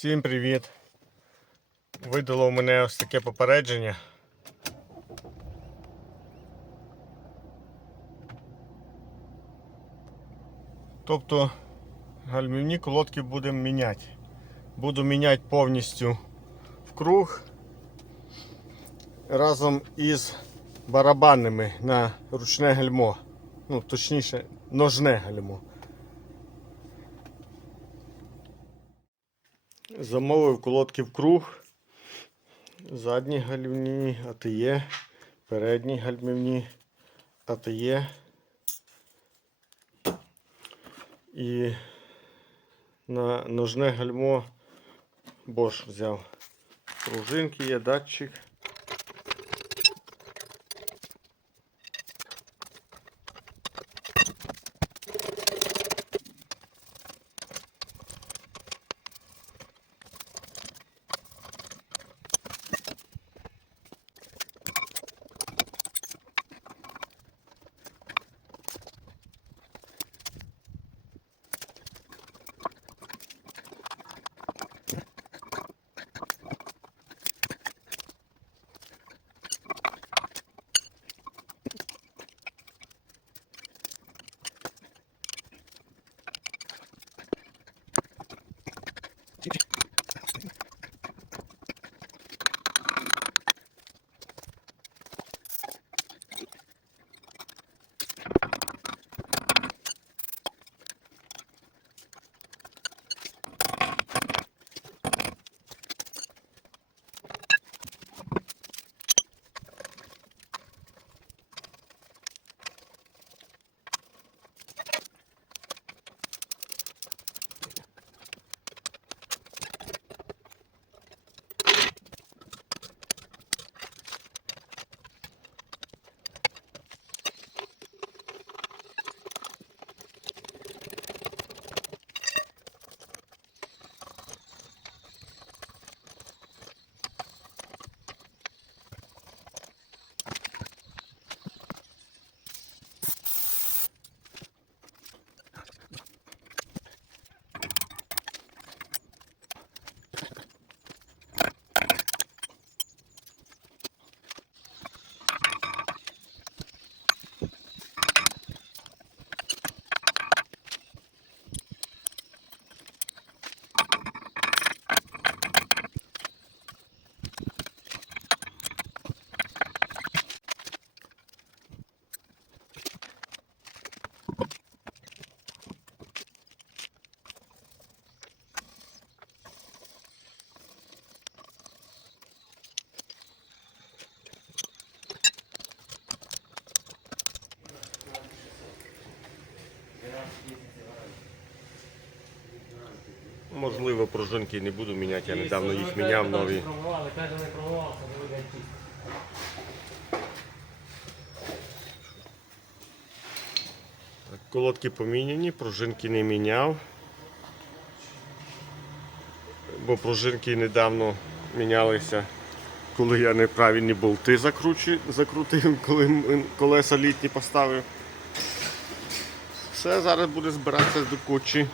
Всім привіт! Видало у мене ось таке попередження. Тобто гальмівні колодки будемо міняти. Буду міняти повністю в круг разом із барабанними на ручне гальмо. Ну, точніше, ножне гальмо. Замовив колодки в круг. Задні гальмівні АТЄ, передні гальмівні АТЄ. І на ножне гальмо Bosch взяв. Пружинки є, датчик. Можливо, пружинки не буду міняти, я недавно їх міняв нові. Каже, не пробував, це буде Колодки поміняні, пружинки не міняв. Бо пружинки недавно мінялися, коли я неправильні болти закрутив, коли колеса літні поставив. Все, зараз буде збиратися до кучі.